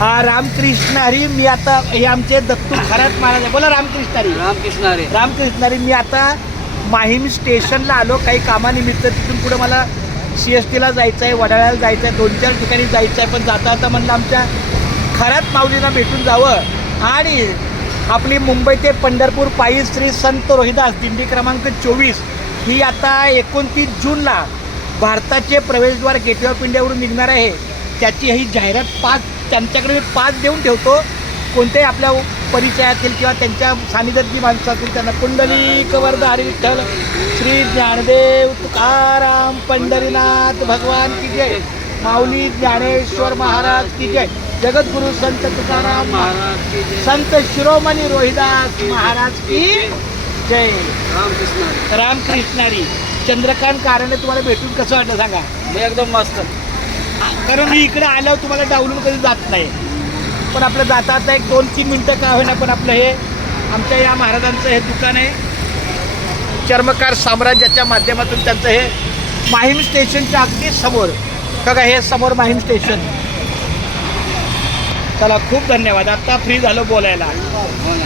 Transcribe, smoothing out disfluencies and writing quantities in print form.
रामकृष्ण हरी. मी आता हे आमचे दत्तू खरात महाराज आहे. बोला रामकृष्ण हरी. रामकृष्ण हरी. रामकृष्ण हरी. मी आता माहीम स्टेशनला आलो काही कामानिमित्त. तिथून पुढे मला CSTला जायचं आहे, वडाळ्याला जायचं आहे, 2-4 ठिकाणी जायचं आहे. पण जाता आता म्हणलं आमच्या खरात माऊलींना भेटून जावं. आणि आपली मुंबई ते पंढरपूर पायी श्री संत रोहिदास दिंडी क्रमांक 24 ही आता 29 जूनला भारताचे प्रवेशद्वार गेटवे ऑफ इंडियावरून निघणार आहे. त्याची ही जाहिरात 5 त्यांच्याकडे मी 5 देऊन ठेवतो. कोणत्याही आपल्या परिचयातील किंवा त्यांच्या सानिध्यातली माणसं असतील त्यांना. पुंडलिक वरद हरी विठ्ठल श्री ज्ञानदेव तुकाराम पंढरीनाथ भगवान की जय. माऊली ज्ञानेश्वर महाराज की जय. जगद्गुरु संत तुकाराम महाराज की जय. संत शिरोमणी रोहिदास महाराज की जय. रामकृष्ण हरी. रामकृष्ण हरी. चंद्रकांत कारणे तुम्हाला भेटून कसं वाटलं सांगा. मी एकदम मस्त. कारण मी इकडे आल्यावर तुम्हाला डावलून कधी जात नाही. पण आपलं जाता आता एक 2-3 मिनटं का होईना पण आपलं हे आमच्या या महाराजांचं हे दुकान आहे. चर्मकार साम्राज्याच्या माध्यमातून त्यांचं हे माहीम स्टेशनच्या अगदी समोर. बघा हे समोर माहीम स्टेशन. चला खूप धन्यवाद. आता फ्री झालो बोलायला.